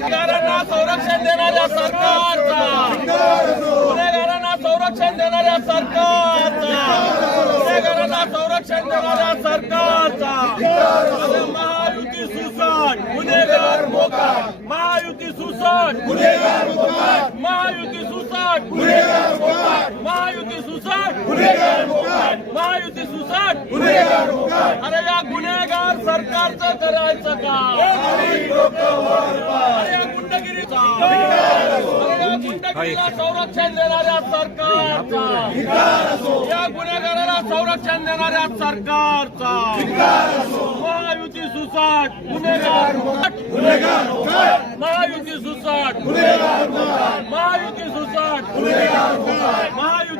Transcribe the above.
गुन्हेगारांना संरक्षण देणाऱ्या सरकारचा, गुन्हेगारांना संरक्षण देणाऱ्या सरकारचा, गुन्हेगारांना संरक्षण देणाऱ्या सरकारचा महायुती सुसाट गुन्हेगार मोकाट, महायुती सुसाट गुन्हेगार मोकाट, महायुती सुसाट गुन्हेगार मोकाट, महायुती सुसाट गुन्हेगार मोकाट, महायुती सुसाट गुन्हेगार मोकाट. अरे या गुन्हेगार सरकारचं करायचं का? अरे या गुंडगिरीचा, अरे या गुंडगिरीला संरक्षण देणाऱ्या सरकारचा, या गुन्हेगाराला संरक्षण देणाऱ्या सरकारचा महायुती सुसाट गुन्हेगार मोकाट, गुन्हेगार मोकाट, महायुती सुसाट गुन्हेगार मोकाट, महायुती सुसाट गुन्हेगार मोकाट, महायुती